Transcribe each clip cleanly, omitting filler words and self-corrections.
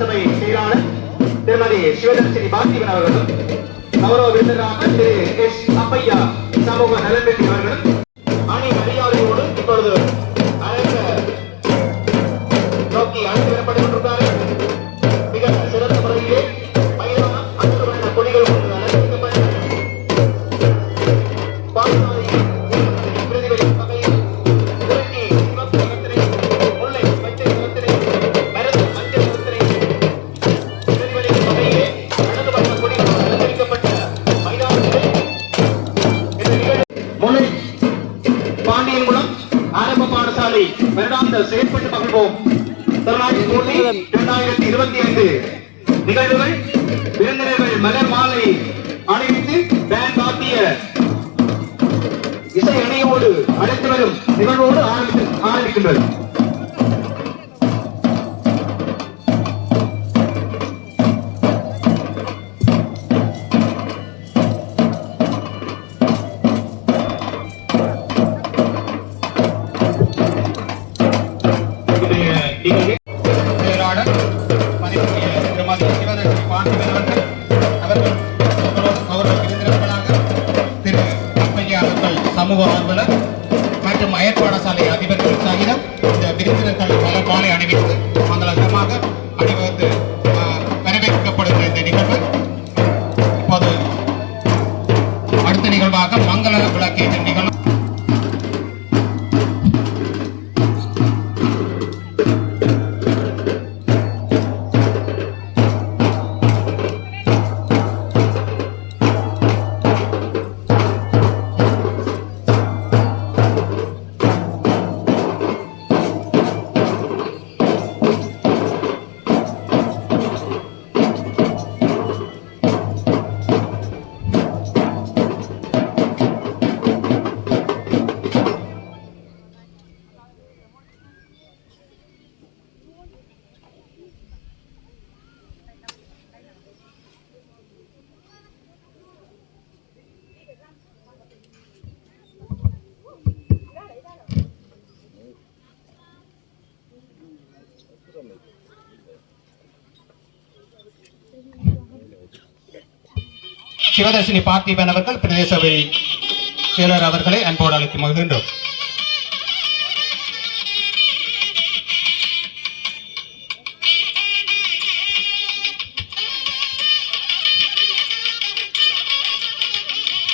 நகரசபை செயலாளர் திருமதி சிவதர்ஷினி பார்த்திபன் அவர்களும் கௌரவ விருந்தினராக திரு எஸ் அப்பையா சமூக நலன்பெட்டி அவர்களும் அணி மரியாதையோடு இப்பொழுது நோக்கி அழைத்து வரப்பட்டுக் கொண்டிருக்கிறார்கள். மிக சிறந்த முறையிலே பயிரான அன்று வண்ண கொடிகள் கொண்டு அலங்கரிக்கப்பட்ட பாடசாலையில் பிரதிபலிக்கும் வகையில் துருக்கி சிவப்பு நிறத்திலே, முல்லை பச்சை நிறத்திலே, மருது மஞ்சள் நிறத்திலே பிரதிபலிக்கும் வகையிலே அழகு வண்ண கொடிகளால் அலங்கரிக்கப்பட்ட மைதானத்திலே இந்த நிகழ்வு முல்லை பாண்டியன்குளம் ஆரம்ப பாடசாலை வருடாந்த செயற்பட்டு மகிழ்வோம் 2025 நிகழ்வுகள் விருந்தினர்கள் மலர் மாலை அணிவித்து பேண்ட் வாத்திய இசை அணியோடு அழைத்து வரும் நிகழ்வோடு ஆரம்பிக்கின்றது. சமூக ஆர்வலர் மற்றும் அயற்பாடசாலை அதிபர்கள் சகிதம் இந்த விருந்தினர்கள் மலர் மாலை அணிவித்து மங்களகரமாக அணிவகுத்து வரவேற்கப்படுகிற இந்த நிகழ்வு இப்போது அடுத்த நிகழ்வாக மங்கள விளக்கேற்றும் நிகழ்வு. சிவதர்ஷினி பார்த்திபன் அவர்கள் பிரதேச சபை செயலர் அவர்களை அன்போடு அழைத்து மகிழ்கின்றோம்.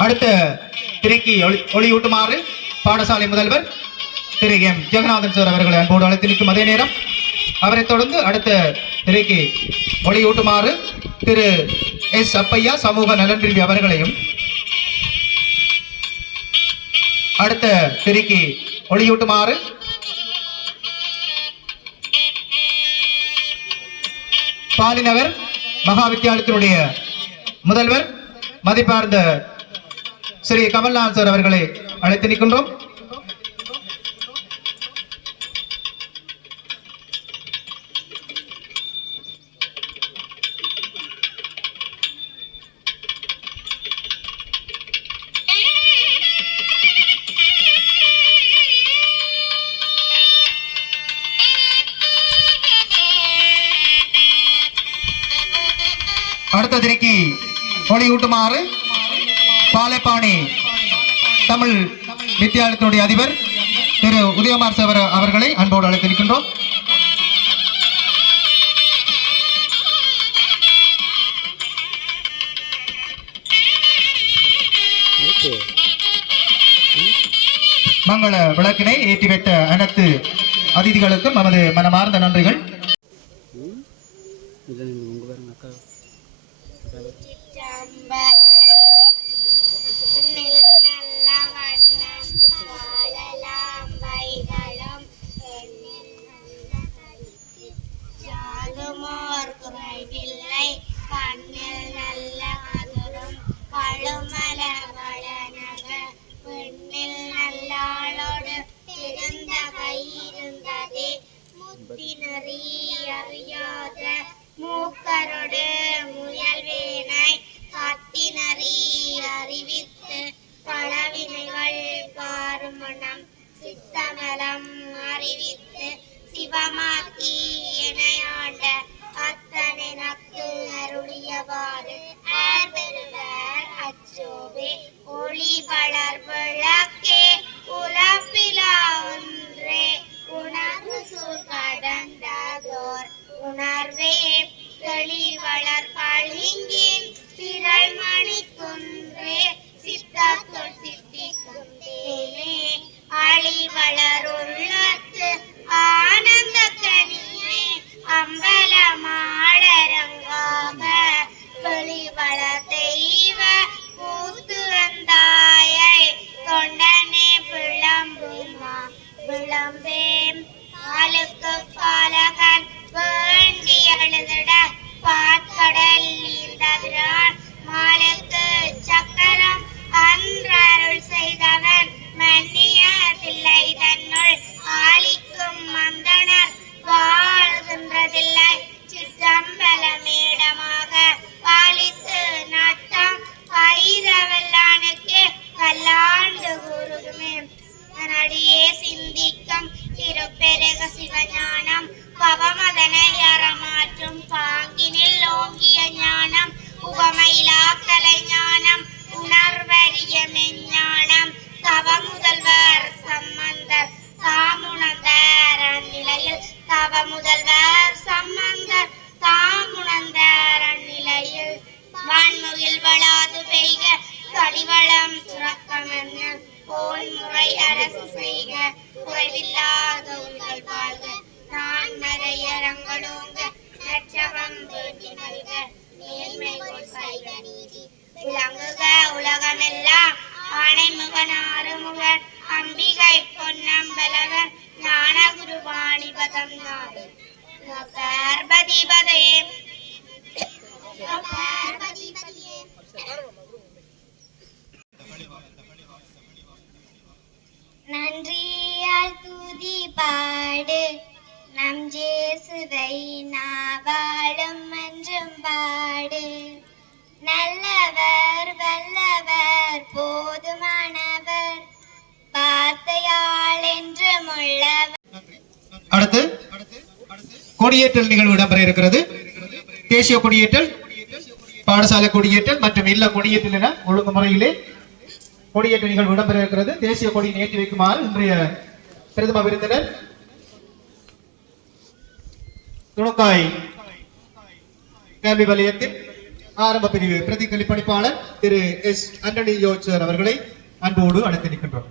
அடுத்த திரைக்கு ஒளியூட்டுமாறு பாடசாலை முதல்வர் திரு எம் ஜெகநாதன் சார் அவர்களை அன்போடு அழைத்து நிற்கும் அதே நேரம் அவரை தொடர்ந்து அடுத்த திரைக்கு ஒளியூட்டுமாறு திரு எஸ் அப்பையா சமூக நலன்பிரிவு அவர்களையும் அடுத்த திரைக்கு ஒளியூட்டுமாறு பாலிநகர் மகா வித்தியாலயத்தினுடைய முதல்வர் மதிப்பார்ந்த ஸ்ரீ கமல்நாத் சார் அவர்களை அழைத்து நிற்கின்றோம். அடுத்த திரைக்கு ஒளியூட்டுமாறு பாலைப்பாணி தமிழ் வித்தியாலயத்தினுடைய அதிபர் திரு உதயகுமார் சார் அவர்களை அன்போடு அழைத்திருக்கின்றோம். மங்கள விளக்கினை ஏற்றி வைத்த அனைத்து அதிதிகளுக்கும் நமது மனமார்ந்த நன்றிகள். அறியாத மூக்கரோடு முயல்வேனை காத்தின் விளங்குக உலகமெல்லாம் ஆணைமுகன் ஆறுமுகன் அம்பிகை பொன்னம்பலவன் ஞான குருவாணி பதம் பார்வதிபதையே நன்றியால் துதி பாடு நம் ஜேசுவை நாவாழும் என்றும் பாடு நல்லவர் வல்லவர் போதுமானவர் வார்த்தையால் என்றும் உள்ளவர். அடுத்து கொடியேற்றல் நிகழ்வு இடம்பெற இருக்கிறது. தேசிய கொடியேற்றல், பாடசாலை கொடியேற்றல் மற்றும் இல்ல கொடியேற்றல் என ஒழுங்குமுறையிலே கொடியேற்ற நிகழ்வு இடம்பெற இருக்கிறது. தேசிய கொடியை ஏற்றி வைக்குமாறு இன்றைய பிரதம விருந்தினர் துணுக்காய் கல்வி வலயத்தின் ஆரம்ப பிரிவு பிரதிகளிப்பணிப்பாளர் திரு எஸ். ஆண்டனி ஜோர்ஜ் அவர்களை அன்போடு அழைத்து நிற்கின்றோம்.